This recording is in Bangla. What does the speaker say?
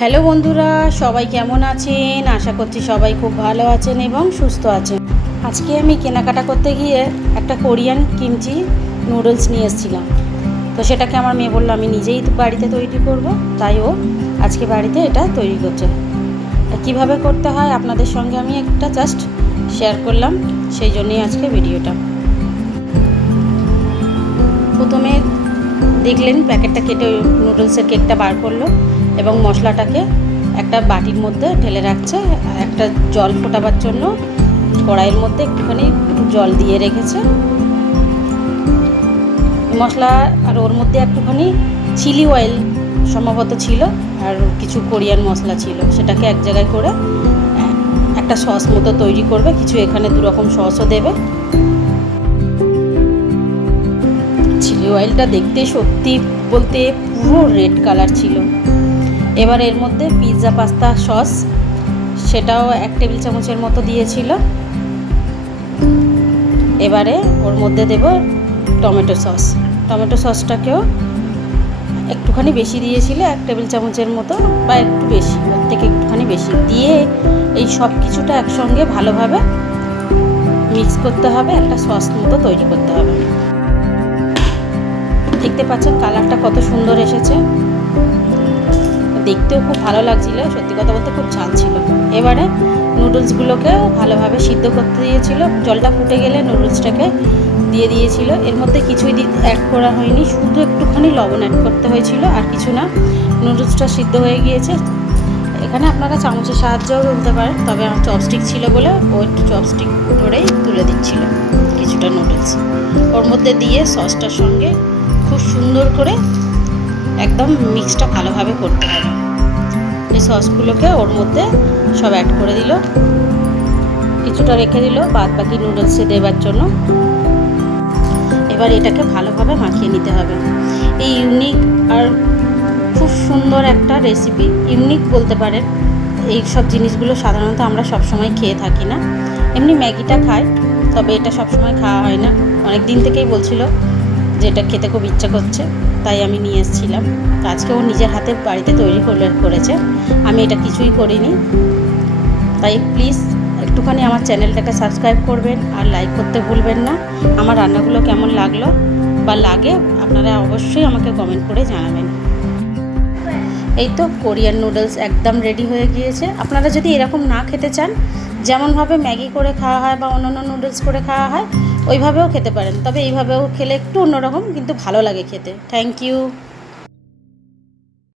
হ্যালো বন্ধুরা, সবাই কেমন আছেন? আশা করছি সবাই খুব ভালো আছেন এবং সুস্থ আছেন। আজকে আমি কেনাকাটা করতে গিয়ে একটা কোরিয়ান কিমচি নুডলস নিয়ে এসেছিলাম। তো সেটাকে আমার মেয়ে বললো আমি নিজেই বাড়িতে তৈরি করব, তাই ও আজকে বাড়িতে এটা তৈরি করছে। কিভাবে করতে হয় আপনাদের সঙ্গে আমি একটা জাস্ট শেয়ার করলাম, সেই জন্যই আজকে ভিডিওটা। প্রথমে দেখলেন প্যাকেটটা কেটে নুডলসের কেকটা বার করলো এবং মশলাটাকে একটা বাটির মধ্যে ঢেলে রাখছে। একটা জল ফোটাবার জন্য কড়াইয়ের মধ্যে একটুখানি জল দিয়ে রেখেছে মশলা, আর ওর মধ্যে একটুখানি চিলি অয়েল সম্ভবত ছিল, আর কিছু কোরিয়ান মশলা ছিল। সেটাকে এক জায়গায় করে একটা সস মতো তৈরি করবে। কিছু এখানে দুরকম সসও দেবে। চিলি অয়েলটা দেখতে সত্যি বলতে পুরো রেড কালার ছিল। এবার এর মধ্যে পিৎজা পাস্তা সস, সেটাও 1 টেবিল চামচের মতো দিয়েছিল। এবারে ওর মধ্যে দেব টমেটো সস। টমেটো সসটাকেও একটুখানি বেশি দিয়েছিল, 1 টেবিল চামচের মতো বা একটু বেশি, ওর থেকে একটুখানি বেশি দিয়ে এই সব কিছুটা একসঙ্গে ভালোভাবে মিক্স করতে হবে, একটা সস মতো তৈরি করতে হবে। দেখতে পাচ্ছেন কালারটা কত সুন্দর এসেছে, দেখতেও খুব ভালো লাগছিল। সত্যি কথা বলতে খুব ঝাল ছিল। এবারে নুডলসগুলোকেও ভালোভাবে সিদ্ধ করতে দিয়েছিল। জলটা ফুটে গেলে নুডলসটাকে দিয়ে দিয়েছিল। এর মধ্যে কিছুই অ্যাড করা হয়নি, শুধু একটুখানি লবণ অ্যাড করতে হয়েছিল, আর কিছু না। নুডলসটা সিদ্ধ হয়ে গিয়েছে। এখানে আপনারা চামচের সাহায্যেও তুলতে পারেন, তবে আমার চপস্টিক ছিল বলে ও একটু চপস্টিক ধরেই তুলে দিচ্ছিল কিছুটা নুডলস। ওর মধ্যে দিয়ে সসটার সঙ্গে খুব সুন্দর করে একদম মিক্সটা ভালোভাবে করতে হবে। এই সসগুলোকে ওর মধ্যে সব অ্যাড করে দিল, কিছুটা রেখে দিল বাদ বাকি নুডলসে দেবার জন্য। এবার এটাকে ভালোভাবে মাখিয়ে নিতে হবে। এই ইউনিক আর খুব সুন্দর একটা রেসিপি, ইউনিক বলতে পারেন। এই সব জিনিসগুলো সাধারণত আমরা সবসময় খেয়ে থাকি না। এমনি ম্যাগিটা খাই, তবে এটা সবসময় খাওয়া হয় না। অনেক দিন থেকেই বলছিল যে এটা খেতে খুব ইচ্ছা করছে, তাই আমি নিয়ে এসেছিলাম। আজকে ও নিজের হাতে বাড়িতে তৈরি করেছে, আমি এটা কিছুই করিনি। তাই প্লিজ একটুখানি আমার চ্যানেলটাকে সাবস্ক্রাইব করবেন আর লাইক করতে ভুলবেন না। আমার রান্নাগুলো কেমন লাগলো বা লাগে আপনারা অবশ্যই আমাকে কমেন্ট করে জানাবেন। এই তো কোরিয়ান নুডলস একদম রেডি হয়ে গিয়েছে। আপনারা যদি এরকম না খেতে চান, যেমনভাবে ম্যাগি করে খাওয়া হয় বা অন্যান্য নুডলস করে খাওয়া হয় ওইভাবেও খেতে পারেন, তবে এইভাবেও খেলে একটু অন্যরকম, কিন্তু ভালো লাগে খেতে। Thank you.